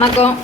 வணக்கம்.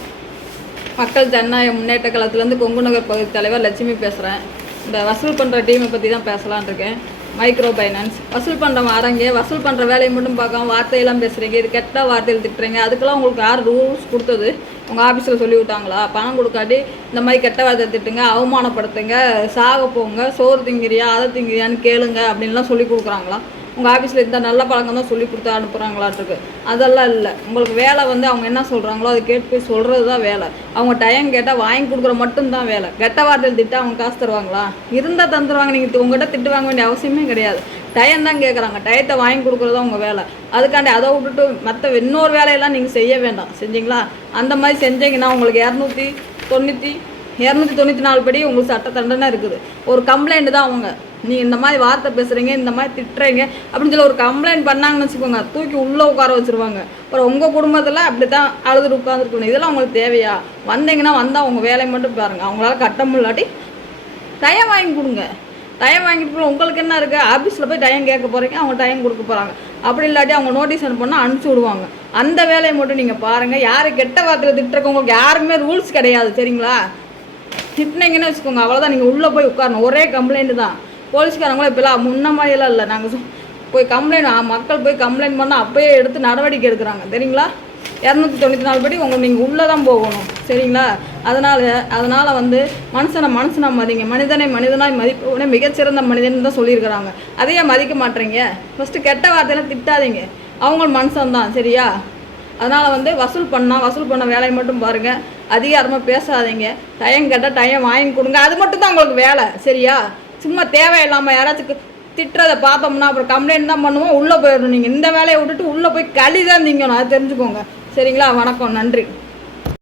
மக்கள் ஜனநாயக முன்னேற்ற கழகத்துலேருந்து கொங்கு நகர் பகுதி தலைவர் லட்சுமி பேசுகிறேன் இந்த வசூல் பண்ணுற டீமை பற்றி தான் பேசலான் இருக்கேன். மைக்ரோ ஃபைனான்ஸ் வசூல் பண்ணுற வரங்க வசூல் பண்ணுற வேலையை மட்டும் பார்க்காம வார்த்தையெல்லாம் பேசுகிறீங்க இது கெட்ட வார்த்தையில் திட்டுறீங்க. அதுக்கெல்லாம் உங்களுக்கு யார் ரூல்ஸ் கொடுத்தது? உங்கள் ஆஃபீஸில் சொல்லி விட்டாங்களா? பணம் கொடுக்காட்டி இந்த மாதிரி கெட்ட வார்த்தை திட்டுங்க அவமானப்படுத்துங்க சாக போங்க சோறு திங்கிறியா அதை திங்கிறியான்னு கேளுங்க அப்படின்லாம் சொல்லி கொடுக்குறாங்களா? உங்கள் ஆஃபீஸில் இந்த நல்ல பழக்கம் தான் சொல்லி கொடுத்து அனுப்புகிறாங்களாட்டுருக்கு அதெல்லாம் இல்லை. உங்களுக்கு வேலை வந்து அவங்க என்ன சொல்கிறாங்களோ அதை கேட்டு போய் சொல்கிறது தான் வேலை. அவங்க டைம் கேட்டால் வாங்கி கொடுக்குற மட்டும்தான் வேலை. கெட்ட வார்த்தையில் திட்டா அவங்க காசு தருவாங்களா? இருந்தால் தந்துடுவாங்க நீங்கள் உங்கள்கிட்ட திட்டு வாங்க வேண்டிய அவசியமே கிடையாது. டயம் தான் கேட்குறாங்க டயத்தை வாங்கி கொடுக்குறது தான் உங்கள் வேலை. அதுக்காண்டி அதை விட்டுட்டு மற்ற இன்னொரு வேலையெல்லாம் நீங்கள் செய்ய வேண்டாம். செஞ்சிங்களா? அந்த மாதிரி செஞ்சீங்கன்னா உங்களுக்கு இரநூத்தி தொண்ணூற்றி இரநூத்தி தொண்ணூற்றி நாலு படி உங்களுக்கு சட்ட தண்டனை இருக்குது. ஒரு கம்ப்ளைண்ட் தான் அவங்க. நீ இந்த மாதிரி வார்த்தை பேசுகிறீங்க இந்த மாதிரி திட்டுறீங்க அப்படின்னு சொல்லி ஒரு கம்ப்ளைண்ட் பண்ணாங்கன்னு வச்சுக்கோங்க. தூக்கி உள்ளே உட்கார வச்சுருவாங்க. அப்புறம் உங்கள் குடும்பத்தில் அப்படி தான் அழுதுட்டு உட்காந்துருக்கணும் இதெல்லாம் உங்களுக்கு தேவையா? வந்தீங்கன்னா வந்தால் உங்கள் வேலையை மட்டும் பாருங்கள் அவங்களால கட்ட முடியாட்டி டயம் வாங்கி கொடுங்க. டைம் வாங்கிட்டு போய் உங்களுக்கு என்ன இருக்குது ஆஃபீஸில் போய் டைம் கேட்க போகிறீங்க அவங்க டைம் கொடுக்க போகிறாங்க அப்படி இல்லாட்டி அவங்க நோட்டீஸ் அனுப்பினா அனுப்பிச்சி விடுவாங்க. அந்த வேலையை மட்டும் நீங்கள் பாருங்கள் யார் கெட்ட வார்த்தையில் திட்டுறவங்களுக்கு யாருமே ரூல்ஸ் கிடையாது சரிங்களா? திட்டினீங்கன்னு வச்சுக்கோங்க. அவ்வளோதான் நீங்கள் உள்ளே போய் உட்காரணும். ஒரே கம்ப்ளைண்ட்டு தான். போலீஸ்காரங்களும் இப்போலாம் முன்ன மாதிரியெல்லாம் இல்லை. நாங்கள் போய் கம்ப்ளைண்ட் மக்கள் போய் கம்ப்ளைண்ட் பண்ணால் அப்போயே எடுத்து நடவடிக்கை எடுக்கிறாங்க. தெரியுங்களா? இரநூத்தி தொண்ணூற்றி நாலு படி உங்களுக்கு நீங்கள் உள்ளே தான் போகணும். சரிங்களா? அதனால் அதனால் வந்து மனுஷனை மனுஷனை மதிங்க. மனிதனை மனிதனாய் மதிப்பவனே மிகச்சிறந்த மனிதன் தான் சொல்லியிருக்கிறாங்க. அதையே மதிக்க மாட்டேறீங்க. ஃபஸ்ட்டு கெட்ட வார்த்தையெல்லாம் திட்டாதீங்க. அவங்க மனுஷன் தான் சரியா? அதனால் வந்து வசூல் பண்ணால் வசூல் பண்ண வேலையை மட்டும் பாருங்கள் அதிகாரமாக பேசாதீங்க. டைம் கேட்டால் டைம் வாங்கி கொடுங்க. அது மட்டும் தான் உங்களுக்கு வேலை சரியா? சும்மா தேவையில்லாமல் யாராச்சும் திட்டுறதை பார்த்தோம்னா அப்புறம் கம்ப்ளைண்ட் தான் பண்ணுவோம். உள்ளே போயிடணும் நீங்கள் இந்த வேலையை விட்டுட்டு உள்ளே போய் களி தான் நீங்கணும் அதை தெரிஞ்சுக்கோங்க. சரிங்களா? வணக்கம். நன்றி.